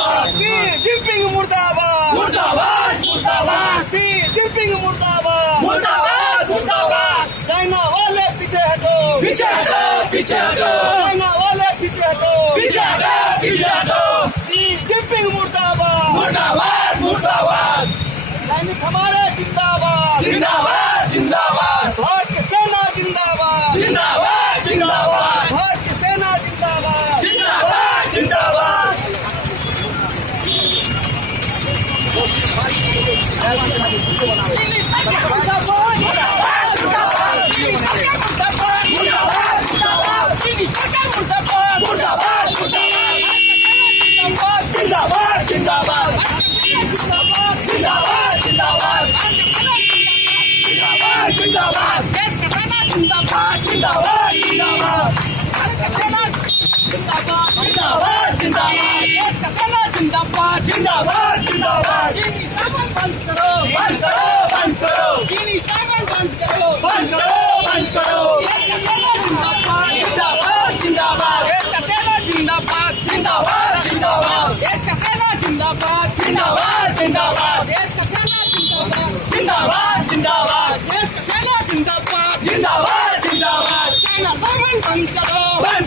सी Jinping मुर्दाबाद मुर्दाबाद मुर्दाबाद सी जिनपिंग मुर्दाबाद मुर्दाबाद मुर्दाबाद चाइना वाले पीछे हटो पीछे हटो पीछे हटो चाइना वाले पीछे हटो पीछे हटो पीछे हटो सी जिनपिंग मुर्दाबाद मुर्दाबाद मुर्दाबाद सैनिक हमारे जिंदाबाद जिंदाबाद जिंदाबाद भारतीय सेना जिंदाबाद जिंदाबाद जिंदाबाद भारतीय सेना जिंदाबाद जिंदाबाद जिंदाबाद जिंदाबाद जिंदाबाद जिंदाबाद जिंदाबाद जिंदाबाद जिंदाबाद जिंदाबाद जिंदाबाद जिंदाबाद जिंदाबाद जिंदाबाद बंद करो बंद करो बंद करो बंद करो जिंदाबाद जिंदाबाद जिंदाबाद जिंदाबाद जिंदाबाद जिंदाबाद जिंदाबाद जिंदाबाद जिंदाबाद जिंदाबाद जिंदाबाद बंद करो बंद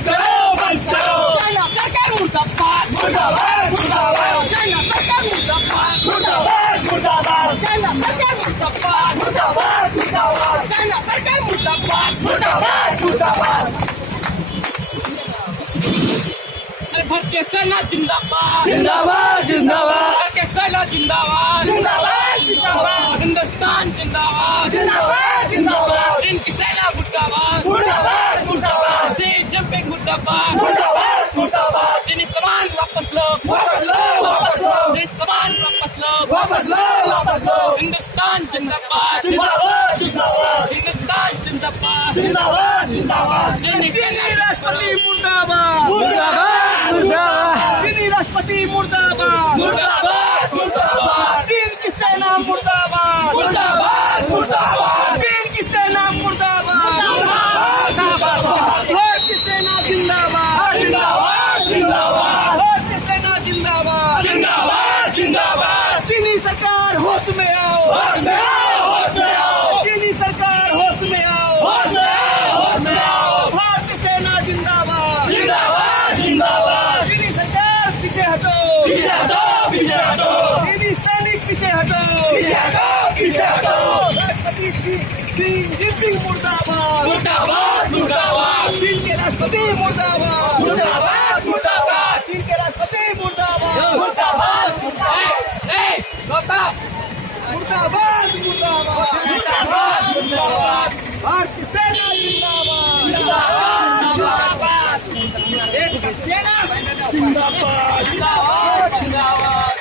करो मुर्दाबाद मुर्दाबाद मुर्दाबाद मुर्दाबाद मुर्दाबाद मुर्दाबाद मुर्दाबाद भारतीय सेना जिंदाबाद जिंदाबाद जिंदाबाद भारतीय सेना जिंदाबाद जिंदाबाद जिंदाबाद हिंदुस्तान जिंदाबाद जिंदाबाद जिंदाबाद चीन की सेना मुर्दाबाद मुर्दाबाद मुर्दाबाद सी जिनपिंग मुर्दाबाद मुर्दाबाद मुर्दाबाद चीनी सामान वापस लो वापस लो वापस लो चीनी सामान वापस लो वापस लो वापस लो हिंदुस्तान जिंदाबाद जिंदाबाद जिंदाबाद हिंदुस्तान जिंदाबाद जिंदाबाद जिंदाबाद चीनी सेना राष्ट्रपति मुर्दाबाद मुर्दाबाद मुर्दाबाद चीनी राष्ट्रपति मुर्दाबाद मुर्दाबाद मुर्दाबाद चीन की सेना मुर्दाबाद मुर्दाबाद मुर्दाबाद चीन की सेना मुर्दाबाद भारतीय सेना जिंदाबाद जिंदाबाद जिंदाबाद भारतीय सेना जिंदाबाद जिंदाबाद जिंदाबाद चीनी सरकार होश में आओ होश में आओ होश में आओ चीनी सरकार होश में आओ होश में आओ होश में आओ भारतीय सेना जिंदाबाद जिंदाबाद जिंदाबाद चीनी सरकार पीछे हटो पीछे हटो पीछे हटो चीनी सैनिक पीछे हटो पीछे हटो पीछे हटो राष्ट्रपति सी जिनपिंग मुर्दाबाद मुर्दाबाद मुर्दाबाद चीन के राष्ट्रपति मुर्दाबाद मुर्दाबाद मुर्दाबाद चीन के राष्ट्रपति मुर्दाबाद मुर्दाबाद मुर्दाबाद मुर्दाबाद मुर्दाबाद मुर्दाबाद भारतीय सेना जिंदाबाद जिंदाबाद जिंदाबाद जिंदाबाद